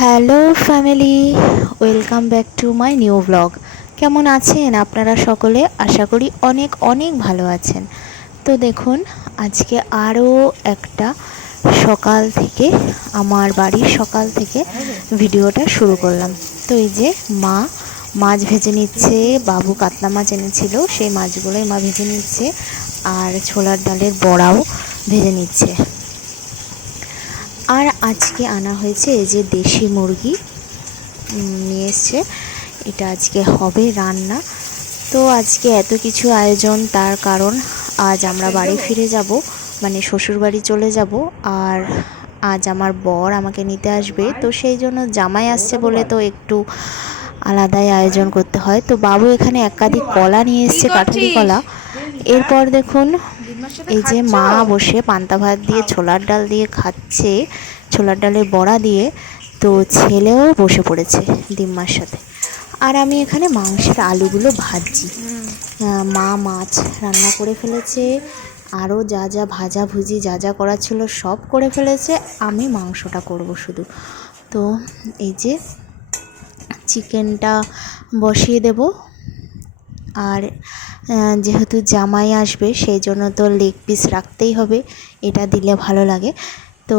Hello family, welcome back to my new blog. কেমন আছেন আপনারা সকলে? আশা করি অনেক অনেক ভালো আছেন। তো দেখুন, আজকে আরও একটা সকাল থেকে, আমার বাড়ির সকাল থেকে ভিডিওটা শুরু করলাম। তো এই যে মা মাছ ভেজে নিচ্ছে, বাবু কাতলা মাছ এনেছিল, সেই মাছগুলোই মা ভেজে নিচ্ছে, আর ছোলার ডালের বড়াও ভেজে নিচ্ছে। আর আজকে আনা হয়েছে এই যে দেশি মুরগি নিয়ে এসছে। এটা আজকে হবে রান্না। তো আজকে এত কিছু আয়োজন তার কারণ আজ আমরা বাড়ি ফিরে যাব মানে শ্বশুর বাড়ি চলে যাব আর আজ আমার বর আমাকে নিতে আসবে। তো সেই জন্য জামাই আসছে বলে তো একটু আলাদাই আয়োজন করতে হয়। তো বাবু এখানে একাধিক কলা নিয়ে এসছে কাঠালি কলা। এরপর দেখুন এই যে মা বসে পান্তা ভাত দিয়ে ছোলার ডাল দিয়ে খাচ্ছে ছোলার ডালের বড়া দিয়ে তো ছেলেও বসে পড়েছে দিম্মার সাথে। আর আমি এখানে মাংসের আলুগুলো ভাজছি। মা মাছ রান্না করে ফেলেছে আরও যা যা ভাজা ভুজি যা যা করা ছিল সব করে ফেলেছে আমি মাংসটা করব শুধু। তো এই যে চিকেনটা বসিয়ে দেব। আর যেহেতু জামাই আসবে, সেই জন্য তো লেগ পিস রাখতেই হবে। এটা দিলে ভালো লাগে। তো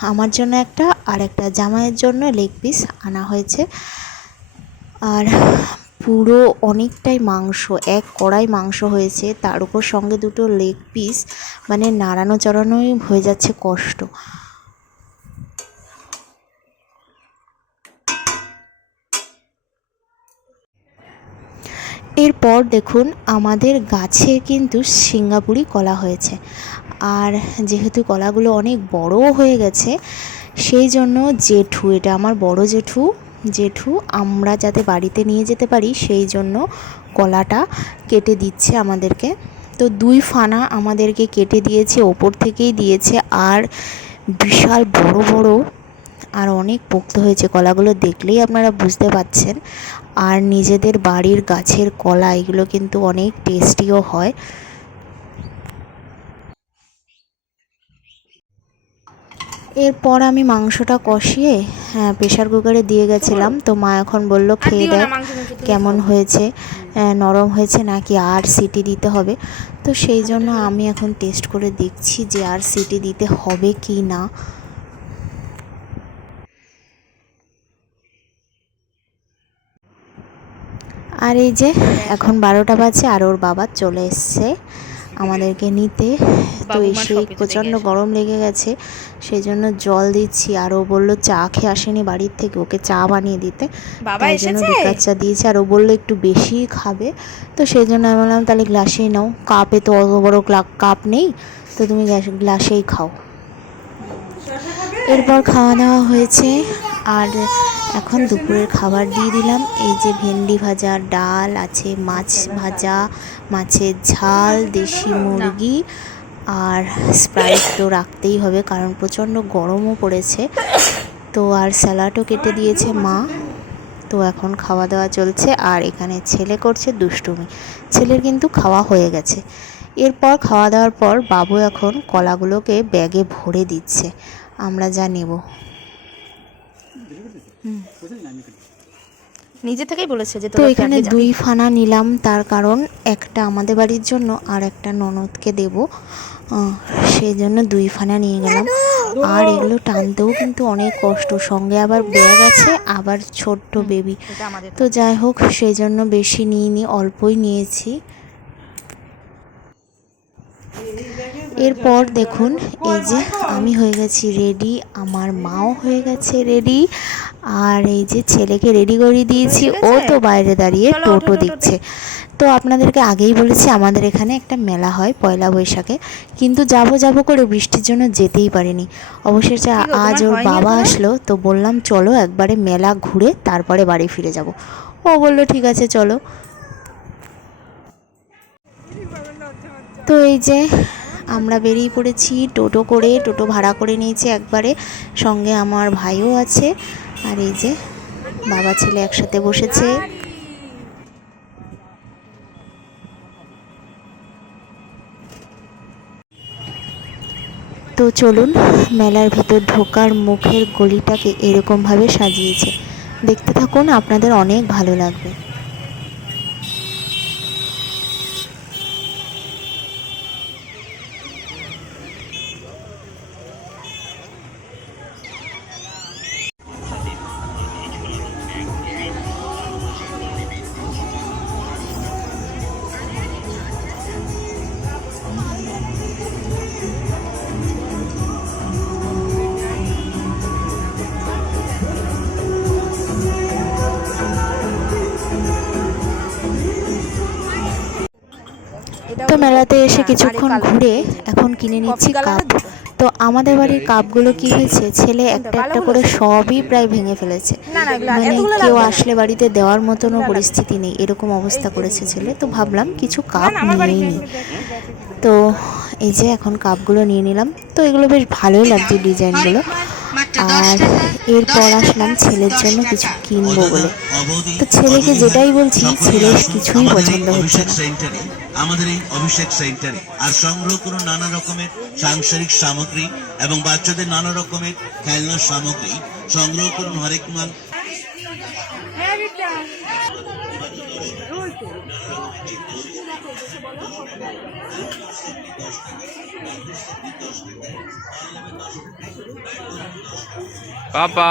আমার জন্য একটা, আর একটা জামাইয়ের জন্য লেগ পিস আনা হয়েছে। আর পুরো অনেকটাই মাংস, এক কড়াই মাংস হয়েছে। তার উপর সঙ্গে দুটো লেগ পিস মানে নাড়ানো চড়ানোই হয়ে যাচ্ছে কষ্ট। এরপর দেখুন, আমাদের গাছে কিন্তু সিঙ্গাপুরি কলা হয়েছে। আর যেহেতু কলাগুলো অনেক বড়ও হয়ে গেছে, সেই জন্য জেঠু, এটা আমার বড় জেঠু জেঠু আমরা যাতে বাড়িতে নিয়ে যেতে পারি, সেই জন্য কলাটা কেটে দিচ্ছে আমাদেরকে। তো দুই ফানা আমাদেরকে কেটে দিয়েছে, ওপর থেকেই দিয়েছে, আর বিশাল বড় বড় আর অনেক পোক্ত হয়েছে কলাগুলো দেখলেই আপনারা বুঝতে পাচ্ছেন। আর নিজেদের বাড়ির গাছের কলা এগুলো কিন্তু অনেক টেস্টিও হয়। এরপর আমি মাংসটা কষিয়ে হ্যাঁ প্রেশার কুকারে দিয়ে গেছিলাম। তো মা এখন বলল খেয়ে দেখ কেমন হয়েছে নরম হয়েছে নাকি আর সিটি দিতে হবে? তো সেই জন্য আমি এখন টেস্ট করে দেখছি যে আর সিটি দিতে হবে কি না। আর এই যে এখন বারোটা বাজে আর ওর বাবা চলে এসছে আমাদেরকে নিতে। তো এসে প্রচণ্ড গরম লেগে গেছে সেই জন্য জল দিচ্ছি। আর ও বলল চা খেয়ে আসেনি বাড়ির থেকে ওকে চা বানিয়ে দিতে। বাবা তাই জন্য এসেছে? দু কাপ চা দিয়েছে। আর ও বলল একটু বেশি খাবে। তো সেই জন্য আমি বললাম তাহলে গ্লাসেই নাও। কাপে তো অত বড় কাপ নেই। তো তুমি গ্লাস- গ্লাসেই খাও। এরপর খাওয়া দাওয়া হয়েছে। আর এখন দুপুরের খাবার দিয়ে দিলাম। এই যে ভেন্ডি ভাজা, ডাল আছে, মাছ ভাজা, মাছের ঝাল, দেশি মুরগি আর স্প্রাইট তো রাখতেই হবে কারণ প্রচণ্ড গরমও পড়েছে। তো আর স্যালাডও কেটে দিয়েছে মা। তো এখন খাওয়া দাওয়া চলছে আর এখানে ছেলে করছে দুষ্টুমি। ছেলের কিন্তু খাওয়া হয়ে গেছে। এরপর খাওয়া দাওয়ার পর বাবু এখন কলাগুলোকে ব্যাগে ভরে দিচ্ছে। আমরা যা নেব। নিজে থেকেই বলেছে যে তো এখানে দুই ফানা নিলাম তার কারণ একটা আমাদের বাড়ির জন্য আর একটা ননদকে দেব। সেই জন্য দুই ফানা নিয়ে গেলাম। আর এগুলো টানতেও কিন্তু অনেক কষ্ট। সঙ্গে আবার ব্যাগ আছে আবার ছোট্ট বেবি তো যাই হোক সেই জন্য বেশি নিইনি অল্পই নিয়েছি। এরপর দেখুন এই যে আমি হয়ে গেছি রেডি আমার মাও হয়ে গেছে রেডি আর এই যে ছেলেকে রেডি করে দিয়েছি ও তো বাইরে দাঁড়িয়ে টোটো দিচ্ছে তো আপনাদেরকে আগেই বলেছি আমাদের এখানে একটা মেলা হয় পয়লা বৈশাখে কিন্তু যাব যাব করে বৃষ্টির জন্য যেতেই পারিনি। অবশেষে আজ ওর বাবা আসলো তো বললাম চলো একবারে মেলা ঘুরে তারপরে বাড়ি ফিরে যাব। ও বলল ঠিক আছে চলো। তো এই যে আমরা বেরিয়ে পড়েছি, টোটো করে, টোটো ভাড়া করে নিয়েছি একবারে। সঙ্গে আমার ভাইও আছে। আর এই যে বাবা ছেলে একসাথে বসেছে। তো চলুন, মেলার ভিতর ঢোকার মুখের গলিটাকে এরকমভাবে সাজিয়েছে। দেখতে থাকুন, আপনাদের অনেক ভালো লাগবে। তো মেলাতে এসে কিছুক্ষণ ঘুরে এখন কিনে নিচ্ছি কাপ। তো আমাদের বাড়ির কাপগুলো কি হয়েছে? ছেলে একটা একটা করে সবই প্রায় ভেঙে ফেলেছে। না না মানে কেউ আসলে বাড়িতে দেওয়ার মতনও পরিস্থিতি নেই এরকম অবস্থা করেছে ছেলে। তো ভাবলাম কিছু কাপ না, নিয়েই নিই। তো এই যে এখন কাপগুলো নিয়ে নিলাম। তো এগুলো বেশ ভালোই লাগছে ডিজাইনগুলো। আর এরপর আসলাম ছেলের জন্য কিছু কিনবো বলে। তো ছেলেকে যেটাই বলছি ছেলের কিছুই পছন্দ হচ্ছে না। আমাদের এই অভিষেক সেন্টারে আর সংগ্রহ করুন নানা রকমের সাংসারিক সামগ্রী এবং বাচ্চাদের নানা রকমের খেলনার সামগ্রী। সংগ্রহ করুন হরেক মাল। বাবা,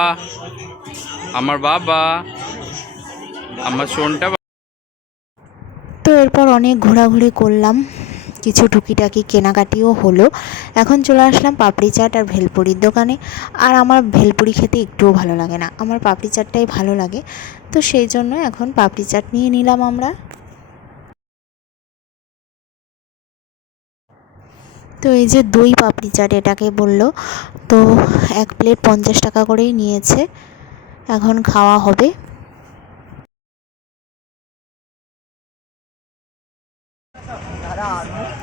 আমার বাবা, আমার সোনটা তো এরপর অনেক ঘোরাঘুরি করলাম। কিছু টুকিটাকি কেনাকাটিও হলো। এখন চলে আসলাম পাপড়ি চাট আর ভেলপুরির দোকানে। আর আমার ভেলপুরি খেতে একটুও ভালো লাগে না। আমার পাপড়ি চাটটাই ভালো লাগে। তো সেই জন্য এখন পাপড়ি চাট নিয়ে নিলাম আমরা। তো এই যে দই পাপড়ি চাট এটাকে বলল। তো এক প্লেট পঞ্চাশ টাকা করেই নিয়েছে। এখন খাওয়া হবে।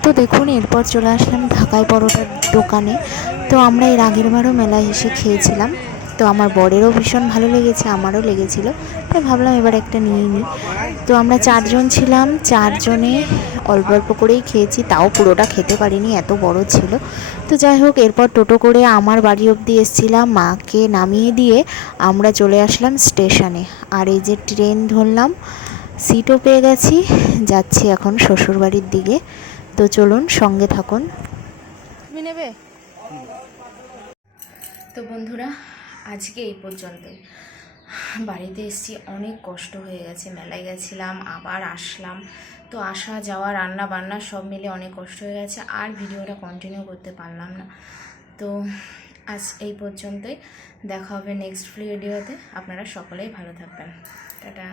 তো দেখুন, এরপর চলে আসলাম ঢাকায় পরোটার দোকানে। তো আমরা এর আগের বারও মেলায় এসে খেয়েছিলাম। তো আমার বরেরও ভীষণ ভালো লেগেছে, আমারও লেগেছিল। তাই ভাবলাম এবার একটা নিয়ে নিই। তো আমরা চারজন ছিলাম, চারজনে অল্প অল্প করেই খেয়েছি, তাও পুরোটা খেতে পারিনি, এত বড় ছিল। তো যাই হোক, এরপর টোটো করে আমার বাড়ি অবধি এসেছিলাম, মাকে নামিয়ে দিয়ে আমরা চলে আসলাম স্টেশনে। আর এই যে ট্রেন ধরলাম সিটও পেয়ে গেছি, যাচ্ছি এখন শ্বশুরবাড়ির দিকে। তো চলুন সঙ্গে থাকুন। নেবে? তো বন্ধুরা, আজকে এই পর্যন্তই বাড়িতে এসেছি, অনেক কষ্ট হয়ে গেছে, মেলায় গেছিলাম, আবার আসলাম। তো আসা, যাওয়া, রান্না বান্না সব মিলে অনেক কষ্ট হয়ে গেছে, আর ভিডিওটা কন্টিনিউ করতে পারলাম না। তো আজ এই পর্যন্তই। দেখা হবে নেক্সট ভিডিওতে আপনারা সকলেই ভালো থাকবেন। টাটা।